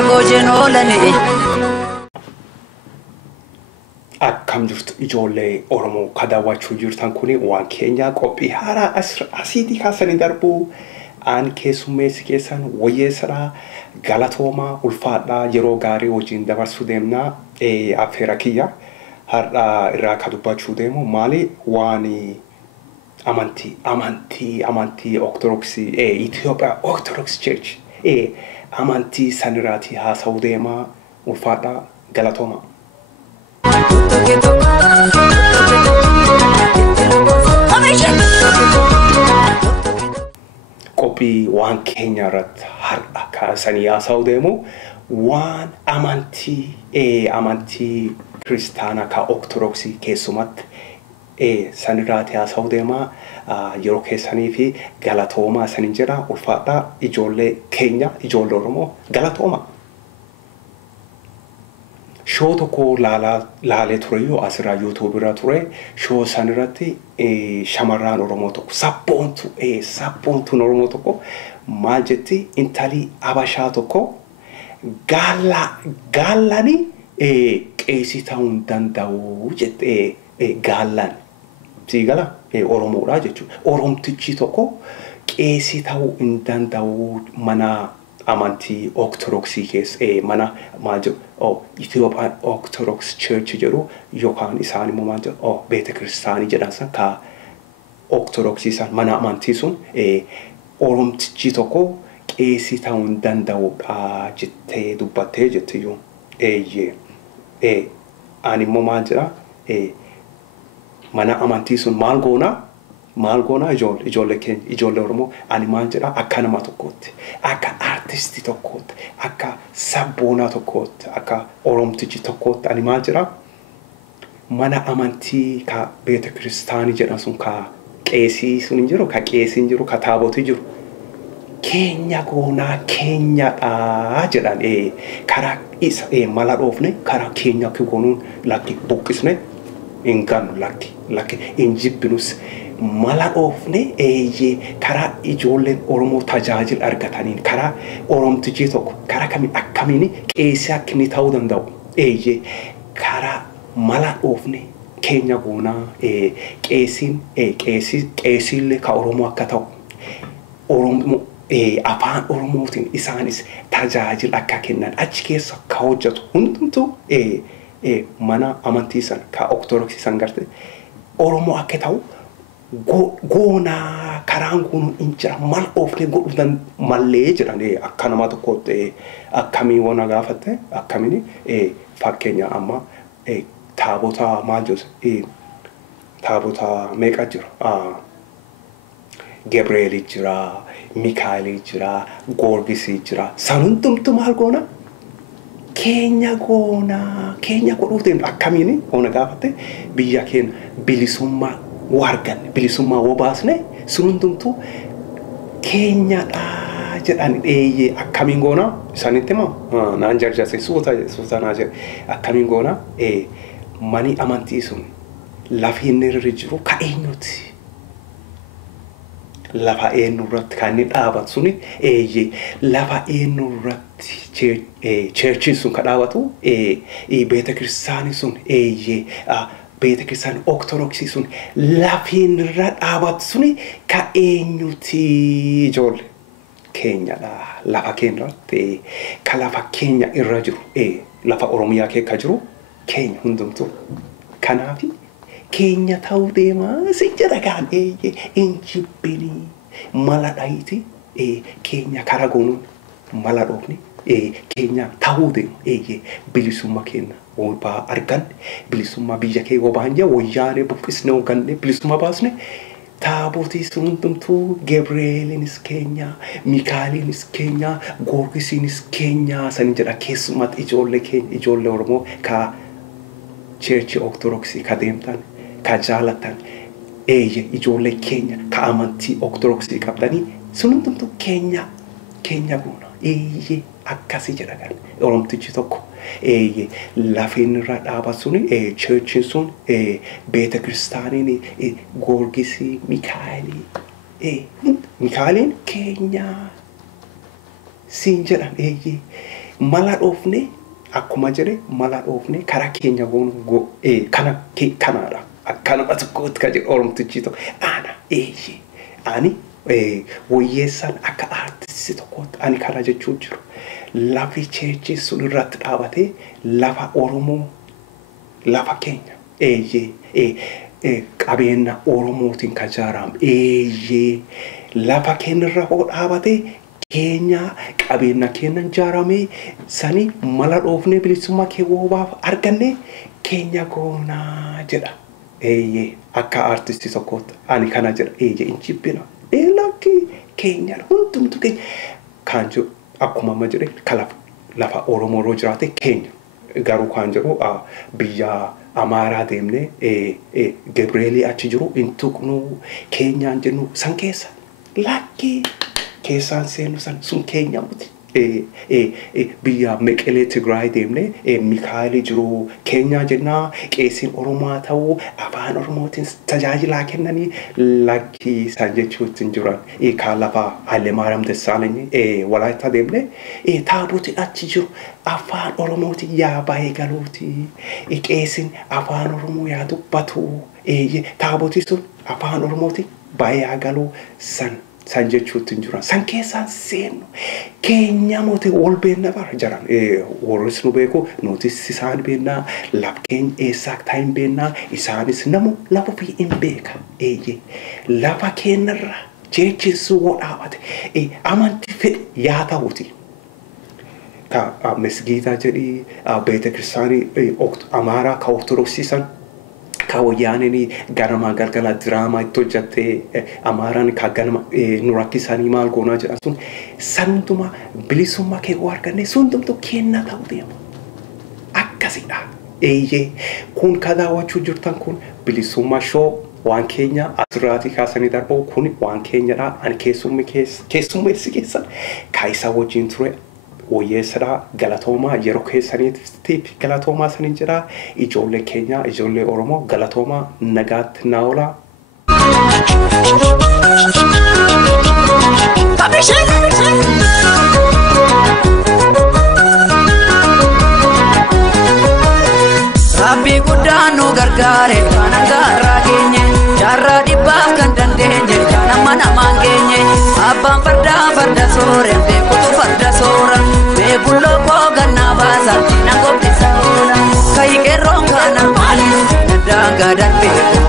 keessa goojeen oolanii. Akkam jirtu ijoollee Oromoo ka daawwachuu jirtan kuni waan keenya qophii haaraa asiitii kaasanii darbuu aan keessummeessi keessan wayyeessadhaa galatoomaa ulfaadhaa yeroo gaarii hojiin dabarsuu deemnaa affeera kiyya har'a irraa ka dubbachuu deemu maali waan amantii Orthodoxy Ethiopia Orthodox Church amantii sanirraati haasa'uu deemaa ulfaadhaa galatoomaa. Kopi waan keenya irratti har'a kaasanii haasa'uu deemu waan amantii kiristaanaa ka Orthodoxy keessumatti sanirraati haasa'uu deemaa yeroo keessanii fi galatoomaa sanin jedha ulfaadhaa ijoollee keenya ijoollee Oromoo galatoomaa. Show tokko laalee ture yoo asirraa YouTube irra ture show sanirratti shamarraan Oromoo tokko sabboontuun Oromoo tokko maal jetti intalii Habashaa tokko gaallani qeesii ta'uu hin danda'u jette gaallan siigala Oromoodhaa jechuudha. Oromtichi tokko qeesii ta'uu hin danda'u mana amantii Orthodoxy keessa mana maal jedhu Ethiopian Orthodox Church jedhu yookaan isaan immoo maal jedhu beete kiristaanii jedhan san ka Orthodoxy san mana amantii sun Oromtichi tokko qeesii ta'uu hin danda'udha jettee dubbattee jettiyyuu ani immoo maal jedha mana amantii sun maal goona ijoollee keenya ijoollee Oromoo ani maal jedha akka nama tokkootti akka artistii tokkootti akka sabboonaa tokkootti akka Oromtichi tokkootti ani maal jedha mana amantii ka beete kiristaanii jedhan sun ka qeesii sun hin jiru ka qeesii hin jiru ka taabotii jiru keenya goonaa keenyadhaa jedhan karaa isa mala dhoofne karaa keenya goonuun lakki buqqisne hin gannu lakki hin jibbinus mala dhoofne karaa ijoolleen Oromoo tajaajila argataniin karaa Oromtichi tokko karaa akkamiin qeesii akka inni ta'uu danda'u karaa mala dhoofne keenya goonaa qeesiillee ka Oromoo akka ta'u Oromoo afaan Oromootiin isaanis tajaajila akka kennan achi keessa ka hojjetu hundumtuu mana amantii san ka Orthodoxy san garte Oromoo akka ta'u goonaa karaan kun injira mal oofne godhudan mallee jedhan akka nama tokkootti akkamiin waan gaafatte akkamiin fakkeenya amma taabota maal jedhu taabota meeqa jira Gabriel jira Mikael jira Gorgis jira san hundumtu maal goona keenya godhuutiin akkamiin waan gaafatte biyya keenya bilisummaa wargan bilisummaa wobaasne sunundumtu keenyadhaa jedhan akkamiin goona isaanitti maa naan jarjase suuta naa jedhe akkamiin goona mani amantii sun lafi inni irra jiru ka eenyuti lafa eenyu irratti kan inni dhaabatu suni lafa eenyu irratti cheerchiin sun ka dhaabatu beete kiristaanii sun beete kiristaanii Orthodoxy sun lafiin irra dhaabatu suni ka eenyuti ijoollee keenyadha lafa keenyarratti ka lafa keenya irra jiru lafa Oromiyaa keessa jiru keenya hundumtu kanaafi keenya ta'uu deemaa si jedha gaan injibbinii mala dhayti keenya kara goonuun mala dhoofni keenya ta'uu deemu bilisummaa keenya wobaa argan bilisummaa biyya kee wobaanja wayyaanee buqqisne hoganne bilisummaa baasne taabotii sun hundumtuu Gabrieliinis keenya Mikaeliinis keenya Gorgisiinis keenya sanin jedha keessumatti ijoollee keenya ijoollee Oromoo ka Church Orthodoxy ka deemtan ka jaalatan ijoollee keenya ka amantii Orthodoxy qabdanii sun hundumtuu keenya goona akkasii jedha kan Oromtichi tokko lafiin irra dhaabatu suni churchin sun beete kiristaaniin Gorgisii Mikaeliin keenya siin jedhan mala dhoofne akkuma jedhe mala dhoofne karaa keenya goonu kanaadha. Akkana tokkotti kan jedhu Oromtichi tokko ana ani wayyeessaan akka artistii tokkotti ani kana jechuu jiru. Lafi cheerchi sun irratti dhaabatee lafa Oromoo lafa keenya qabeenya Oromootiin kan ijaarame lafa keenya irra dhaabatee keenya qabeenya keenya ijaarame sani mala dhoofne bilisummaa keewwaaf arganne keenya goonaa jedha. Akka artistii tokkotti ani kana jedha injibbina lakki keenya hundumtu keenya kan jiru akkuma amma jedhe lafa Oromoo irra jiraate keenya garuu kan jiru biyya Amaaraa deemne Gebreelii achi jiru intuqnu keenyaan jennu san keessa lakki keessaan seenu sun keenya muti. Biyya Meqelee Tigraay deemne Mikaayil jiru keenya jenna qeesiin Oromoo ta'uu afaan Oromootiin tajaajila kennanii lakki san jechuutti jiran kan lafa Hayilemaariyaam Dassaalany Walaayittaa deemne taabotii achi jiru afaan Oromootiin yaa baay'ee galuuti qeesiin afaan Oromoo yaa dubbatu taabotii sun afaan Oromootiin baay'ee galuu san jechuutti jiran san keessaan seenu keenya mootii wal beekna bara jiran warris nu beeku nutis isaan beekna laf keenya eessaa ta'in beekna isaanis namu lafa fi hin beeka lafa keenyarra jechisu dhaabate amantii fedhe yaa ta'uuti. Ka mesgiitaa jedhi beeta kiristaanii Amaaraa ka Ortodoksiisan Kawayaanini ganama galgala drama itti hojjatte Amaaraan ka ganama nu rakkisanii maal goonaa jedhan sun santuma bilisummaa kee arganne sundumtu kenna ta'uu deema. Akkasidha. Kun ka daawwachuu jirtan kun bilisummaa shoo waan keenya asirraatii kaasanii darbu kun waan keenyadha. Ani keessummeessi keessan ka isa wajjin ture. Wayyeessadha galatoomaa yeroo keessaniitiif galatoomaa sanin jedha ijoollee keenya ijoollee Oromoo galatoomaa nagaatti naa oola. Rabbi guddaan nu gargaare kan garraa keenye jaarraa dhibbaaf kan dandeenye kan amma namaan geenye abbaan farda soore beekutu farda soora beekulloo koo gannaa baasa na qophisa oola kayi qeerroon kana maali daangaa darbee